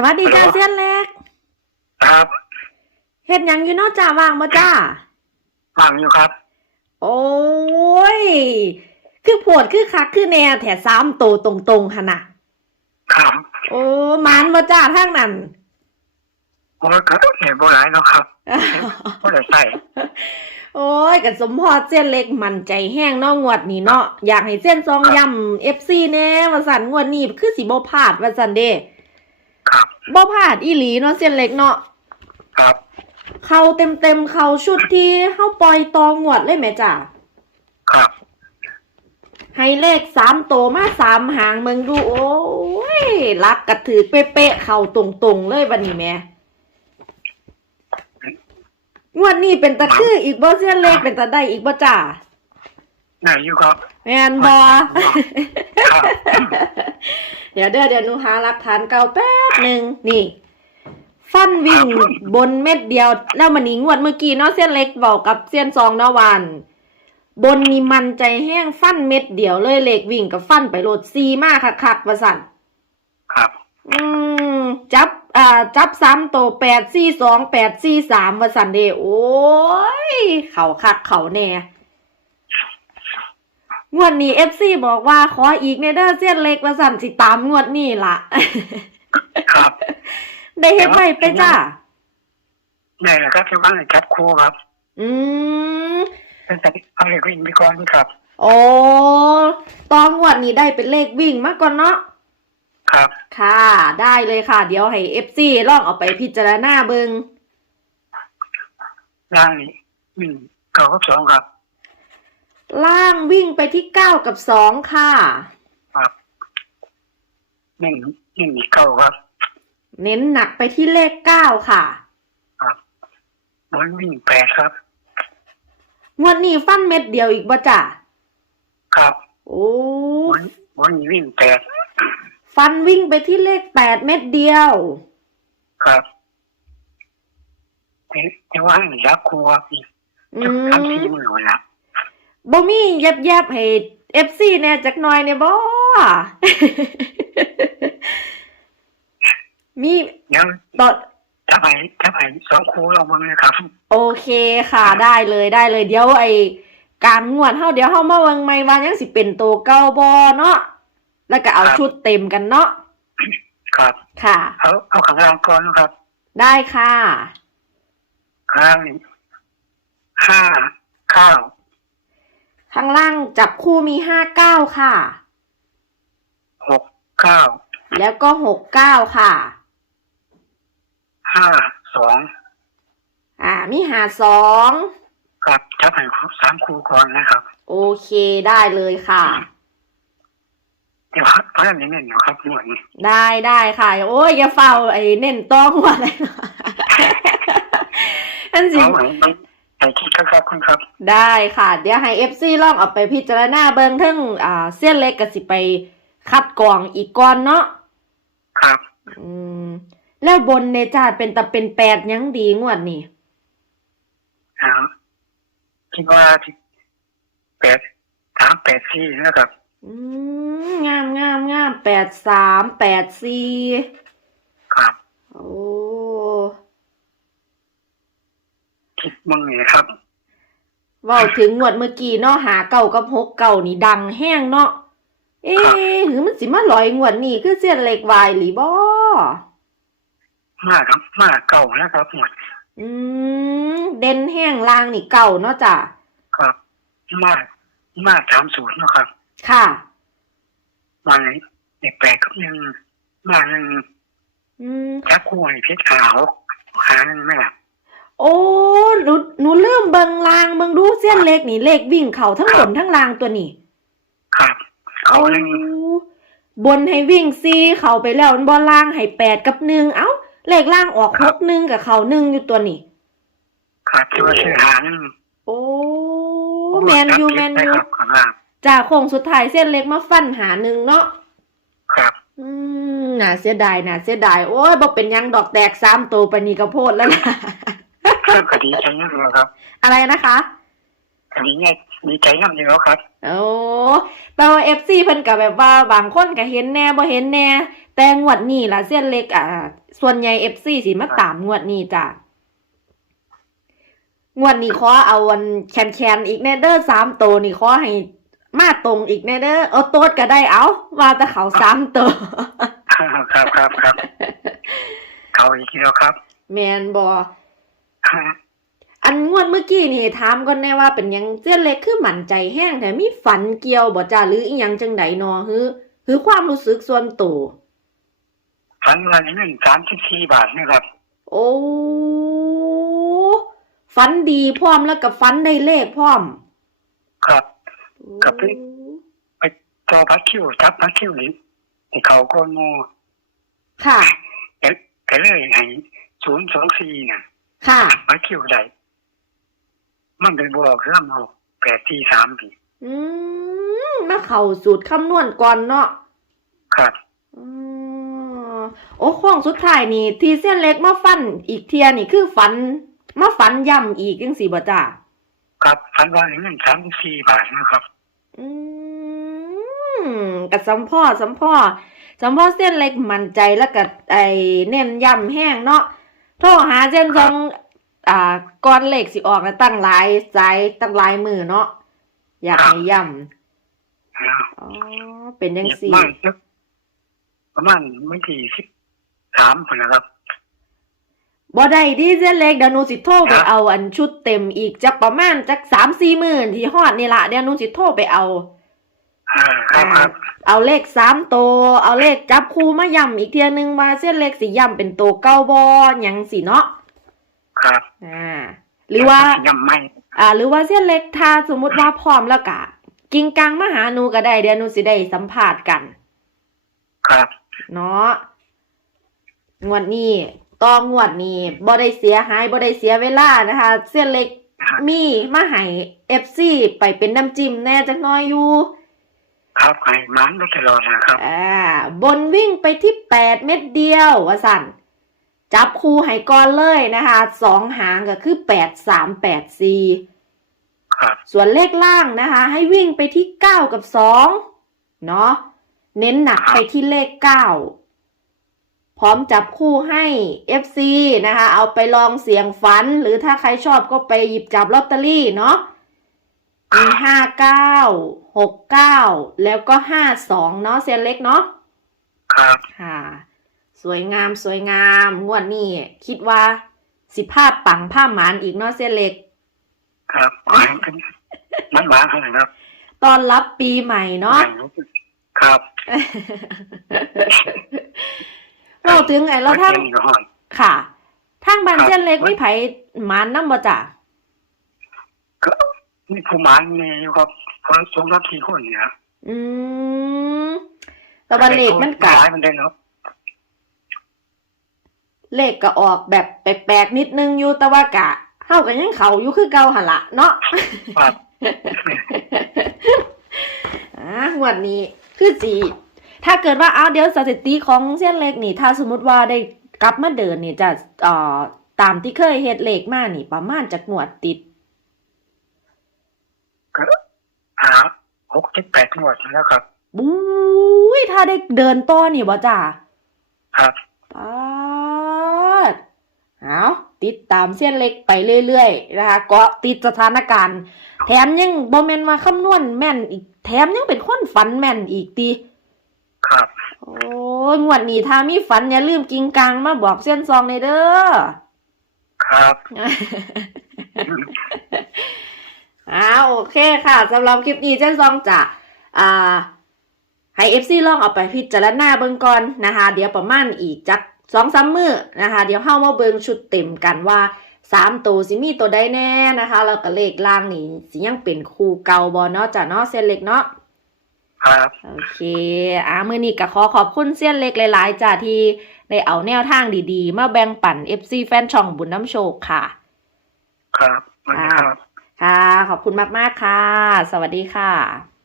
สวัสดีจ้าเซียนเล็ก ครับเฮ็ดหยังอยู่เนอกจ้าว่างบ่จ้า ฟังอยู่ครับโอ้ย คือโผดคือคักคือแน่แถสามโตวตรงๆหั่นน่ะครับโอ้หมานบ่จ้าทางนั้นโอ้ยก็เห็นโบราณเนาะครับก็เลยใส่โอ้ยกับสมพอเส้นเล็กมันใจแห้งเนอกงวดนี้เนาะอยากให้เส้นซองยำ FC แน่ว่าสันงวดนี้คือสิบ่พลาดว่าสันเด้ ครับ บ่พลาดอีหลีเนาะเส้นเล็กเนาะครับ เข้าเต็มๆเข้าชุดที่เฮาปล่อยตองวดเลยแม่จ้าครับ ให้เลขสามโตวมาสามหางมึงดูโอ้ยรักกระถือเป๊ะๆเข้าตรงๆเลยวันนี้แม่งวดนี้เป็นตะคืออีกบ่เส้นเล็กเป็นตะได้อีกบ่จ้าไหนอยู่ครับ แม่นบ่ครับเดี๋ยวเดี๋ยวเดี๋ยวหนูหาหลักฐานเก่าแป๊บหนึ่งนี่ ฟันวิ่งบนเม็ดเดียวแล้วมันนี้งวดเมื่อกี้เนาะเส้นเล็กบอกกับเส้นซองเนาะวัน บนนี่มันใจแห้งฟันเม็ดเดียวเลยเล็กวิ่งกับฟันไปโหลดซีมากคักๆประสันครับ อืมจับอ่าจับซ้ำโตแปดสี่สองแปดสี่สามประสันเดโอ้ย เข่าคักเข่าแน่ งวดนี้เอฟซีบอกว่าขออีกในเด้อเส้นเล็กประสันสิตามงวดนี้ล่ะ ครับได้เฮ็ดไว้ไปจ้านี่แหละครับที่ว่าจับครูครับ อืมตั้งแต่เอาเด็กวิ่งไปก่อนครับ โอ้ตอนงวดนี้ได้เป็นเลขวิ่งมาก่อนเนาะครับ ค่ะได้เลยค่ะ เดี๋ยวให้เอฟซีลองเอาไปพิจารณาเบิงร่างนี้วิ่งเก้ากับสองครับ ล่างวิ่งไปที่เก้ากับสองค่ะ ครับหนึ่งหนึ่งเก้าครับ เน้นหนักไปที่เลขเก้าค่ะ ครับบนวิ่งแปดครับงวดนี้ฟันเม็ดเดียวอีกบ่จ้ะครับโอ้บนบนวิ่งแปดฟันวิ่งไปที่เลขแปดเม็ดเดียว ครับที่ที่ว่าให้จับครูครับอีกอืทำสี่มหมื่นวันละ บ่มีแยบๆให้เอฟซีแน่จักหน่อยเนี่ยบ่มีเดี๋ยวตอดถ้าไปถ้าไปสองครูเราบ้างเลยครับ โอเคค่ะได้เลยได้เลยเดี๋ยวไอการงวดเฮาเดี๋ยวเฮามาเบิ่งใหม่ว่ายังสิเป็นตัวเก่าบ่เนาะแล้วก็เอาครับชุดเต็มกันเนาะครับ ค่ะ เอาเอาข้างล่างก่อนนะครับ ได้ค่ะข้างล่างนี่ห้า ข้าวข้างล่างจับคู่มีห้าเก้าค่ะ หกเก้าแล้วก็หกเก้าค่ะ ห้าสองอ่า มีหาสองครับถ้าไปครบสามครูก่อนนะครับโอเคได้เลยค่ะ เดี๋ยวพักพักนิดหนึ่งนะครับหน่วยนี้ได้ได้ค่ะ โอ้ยอย่าเฝ้าไอ้เน้นต้องว่าอะไรนะอันสิ เอาไหมไป คิดครับคุณครับ ได้ค่ะ เดี๋ยวให้เอฟซีลองเอาไปพิจารณาเบิ่งเทั้งอ่าเส้นเล็กก็สิไปคัดกรองอีกก่อนเนาะครับ อืม แล้วบนเนจ้าเป็นตะเป็นแปดยังดีงวดนี่เอาคิดว่าที่แปดสามแปดสี่นะครับ อืมงามงามงามแปดสามแปดสี่ครับ โอ้คิด มึงนี่ครับเว่าถึงงวดเมื่อกี้เนาะหาเก่ากับหกเก่านี่ดังแห้งเนาะเอ๊ะหรือมันสิมาลอยงวดนี่คือเส้นเล็กวายหรือบ่มากครับมากเก่านะครับหมดอืมเด่นแห้งลางนี่เก่าเนาะจ้ะครับ มากมากสามศูนย์นะครับ ค่ะมาไหนเด็กแปดก็ยังมาหนึ่งอืมจับคู่ให้เพชรขาวหาหนึ่งไม่หลับ โอ้หนูหนูเริ่มเบิงลางเบิงดูเส้นเล็กนี่เลขวิ่งเขาทั้งบนทั้งลางตัวนี่ครับ เขาโอ้หนึ่งบนให้วิ่งซีเขาไปแล้วบอลล่างให้แปดกับหนึ่งเอ้า เลขล่างออกหกหนึ่งกับเขาหนึ่งอยู่ตัวนี่ครับที่ว่าชื่อหาหนึ่งโอ้แมนยูแมนได้ยูครับข้างล่างจากโค้งสุดท้ายเส้นเล็กมาฟันหาหนึ่งเนาะครับ อืมน่าเสียดายน่าเสียดายโอ้ยบอกเป็นหยังดอกแตกสามตัวไปนี่กระโพดแล้วล่ะ เพิ่มคดีใจนั่นแล้วครับ อะไรนะคะคดีง่ายดีใจนั่นเดียวครับ โอ้แปลว่าเอฟซีเพิ่นกับแบบว่าบางคนก็เห็นแน่บ่เห็นแน่ แต่งวดนี้ล่ะเส้นเล็กอ่าส่วนใหญ่ FC สิมาตามงวดนี้จ้ะงวดนี้ขอเอาวันแคนแคนๆอีกแน่เด้อสามตัวนี่ขอให้มาตรงอีกแน่เด้อเอาโต๊ดก็ได้เอาว่าแต่เขาสามตัวครับครับครับครับเขาอีกแล้วครับ แมนบอ อันงวดเมื่อกี้นี่ถามก่อนแน่ว่าเป็นหยังเส้นเล็กคือหมั่นใจแห้งแต่มีฝันเกี่ยวบ่จ้าหรืออีหยังจังไดนอฮือคือความรู้สึกส่วนตัวฝันวันหนึ่งสามสิบสี่บาทนะครับ โอ้ฝันดีพร้อมแล้วกับฝันได้เลขพร้อมครับกับพี่ ไปจอพักคิวจับพักคิวนี่ที่เขาโกนโมค่ะเอ๊ะก็เลยให้ศูนย์สองสี่น่ะ ค่ะพักคิวใดมันเป็นบอกเรื่องเอาแปดที่สามปีอืมมาเข้าสูตรคำนวณก่อนเนาะครับอืมโอ้ข้องสุดท้ายนี่ ที่เส้นเล็กมาฟันอีกเทียนี่คือฝันมาฝันย่ำอีกจังสีบ่จ้าครับฝันวันหนึ่งสามสิบสี่บาทนะครับ อืมกับสัมพ่อสัมพ่อสัมพ่อเส้นเล็กมั่นใจแล้วก็ไอเน้นย่ำแห้งเนาะ โทรหาเส้นทรงอ่าก้อนเหล็กสิออกแล้วตั้งหลายใจตั้งหลายมือเนาะอยากให้ย่อ่าำอ๋อเป็นยังเก็บสี่มากสักประมาณไม่กี่สิบสามคนนะครับบ่ได้ดิเส้นเล็กเดี๋ยวหนูสิโทรไปครับเอาอันชุดเต็มอีกจักประมาณจักสามสี่หมื่นที่ฮอดนี่ละเดี๋ยวหนูสิโทรไปเอา อ่าครับครับเอาเลขสามตัวเอาเลขจับคู่มาย่ำอีกเทียหนึงว่าเส้นเลขสีย่ำเป็นตัวเก้าบอหยังสีเนาะครับอ่า หรือว่า ยังไม่อ่า หรือว่าเส้นเล็กถ้าสมมุติว่าพร้อมแล้วกะ กิงกังมาหาหนูก็ได้เดี๋ยวหนูสิได้สัมภาษณ์กัน ครับ เนาะงวดนี้ต้องงวดนี้บ่ได้เสียหายบ่ได้เสียเวลานะคะ เส้นเล็กมีมาให้ FC ไปเป็นน้ำจิ้มแน่จักหน้อยอยู่ ครับให้มันได้ตลอดนะครับ อ่า บนวิ่งไปที่8เม็ดเดียววะสันจับคู่ให้ก่อนเลยนะคะสองหางก็คือ8 3 8 4ครับส่วนเลขล่างนะคะ ให้วิ่งไปที่9กับ2เนาะเน้นหนักไปที่เลข9พร้อมจับคู่ให้ FC นะคะ เอาไปลองเสียงฝัน หรือถ้าใครชอบก็ไปหยิบจับลอตเตอรี่เนาะมีห้าเก้า หกเก้าแล้วก็ห้าสองเนาะเซียนเล็กเนาะครับ ค่ะ สวยงามสวยงามงวดนี้คิดว่าสิภาพปังผ้าหมานอีกเนาะเซียนเล็ก ครับขอให้เป็นมันหวานเท่าไหร่ครับตอนรับปีใหม่เนาะครับเราถึงไงเราทั้งไม่ก็หอนค่ะทางบ้านครับเซียนเล็กไม่ไผหมานน้ำบ่จ้ะก็ นี่ผู้หมันนี่อยู่ครับคนสองสามสี่คนเนี่ยอืมแต่ว่าเลขมันกะหลายมันได้เนาะเลขก็ออกแบบแปลกๆนิดนึงอยู่แต่ว่ากะเฮากันยังเขาอยู่คือเก่าหั่นละเนาะครับอ่างวดนี้คือจีถ้าเกิดว่าอ้าวเดี๋ยวสถิติของเส้นเล็กนี่ ถ้าสมมติว่าได้กลับมาเดินนี่จะเอ่อตามที่เคยเฮ็ดเลขมานี่ ประมาณจากงวดติด ก็หาหกเจ็ดแปดงวดแล้วครับบุ้ยถ้าได้เดินต่อนี่บ่จ้าครับป๊าดเอาติดตามเส้นเล็กไปเรื่อยๆนะคะเกาะติดสถานการณ์ แถมยังบ่แม่นว่าคำนวณแม่นอีก แถมยังเป็นคนฝันแม่นอีกติครับ โอ้ยงวดนี้ถ้ามีฝันอย่าลืมกิงกังมาบอกเส้นซองในเด้อครับ อ้าโอเคค่ะสำหรับคลิปนี้เส้นซองจะอ่าให้เอฟซีลองเอาไปพิจารณาเบิ่งก่อนนะคะ เดี๋ยวประมาณอีกจักสองสามมือนะคะ เดี๋ยวเข้ามาเบิ่งชุดเต็มกันว่าสามตัวสิมีตัวใดแน่นะคะ แล้วก็เลขล่างนี่สิยังเป็นคู่เก่าบอเนาะจ้ะเนาะเส้นเล็กเนาะครับโอเคอ่ามือนี้ก็ขอขอบคุณเซียนเล็กหลายๆจ้าที่ได้เอาแนวทางดีๆ มาแบ่งปัน FC แฟนช่องบุญน้ำโชคค่ะ ครับสวัสดีครับ ค่ะ ขอบคุณมาก ๆ ค่ะ สวัสดีค่ะ